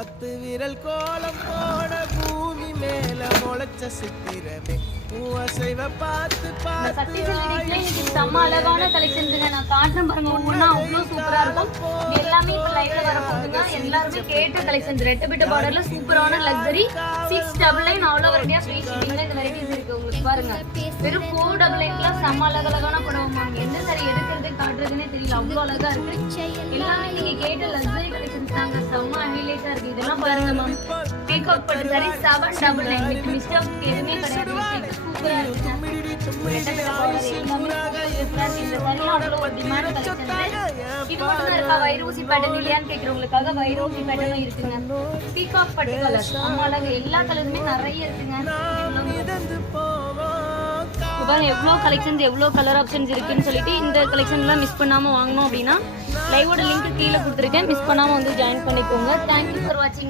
10 விரல் கோலம் போட பூமி மேல முளைச்ச சித்திரமே பூவசைவ பார்த்து பார்த்து செம்ம அழகான கலெக்ஷன்ஸுங்க. நான் காட்டுறேன் பாருங்க, ஒவ்வொன்றா அவ்வளோ சூப்பரா இருக்கும். இது எல்லாமே இப்போ லைவ்ல வர போகுதுங்க. எல்லாருமே கேட்ட கலெக்ஷன்ஸ். ரெட் பிட்ட பார்டர்ல சூப்பரான லக்ஸரி 699 அவ்வளோ வெரைட்டியா ஃப்ரீ ஷிப்பிங்ல இந்த வெரைட்டிஸ் இருக்கு. உங்களுக்கு பாருங்க, வெறும் 499ல செம்ம அழகழகான புடவை. எந்த சாரி எடுக்கிறது காட்டுறதுன்னே தெரியல, அவ்வளோ அழகா இருக்கு. எல்லாமே நீங்க கேட்ட லக்ஸரி கலெக்ஷன்ஸ் தாங்க. செம்ம ஹைலைட்டா இருக்கு. இதெல்லாம் பாருங்க மேம், பீகாக் பட்டு சாரி 799 வித் மிஸ்டர் எதுவுமே கிடையாது. சூப்பரா இருக்கு. வைரூசி பேட்டர்ன் இல்லையான்னு கேக்குறவங்களுக்காக வைரூசி பேட்டர்னும் இருக்குங்க. பீகாக் பட்டு கலர் அழகு. எல்லா கலருமே நிறைய இருக்குங்க. எவ்வளோ கலெக்ஷன்ஸ் எவ்வளோ கலர் ஆப்ஷன்ஸ் இருக்குன்னு சொல்லிட்டு இந்த கலெக்ஷன்லாம் மிஸ் பண்ணாம வாங்கணும் அப்படின்னா லைவோட லிங்க் கீழே கொடுத்துருக்கேன். மிஸ் பண்ணாம வந்து ஜாயின் பண்ணிக்கோங்க. தேங்க்யூ ஃபார் வாட்சிங்.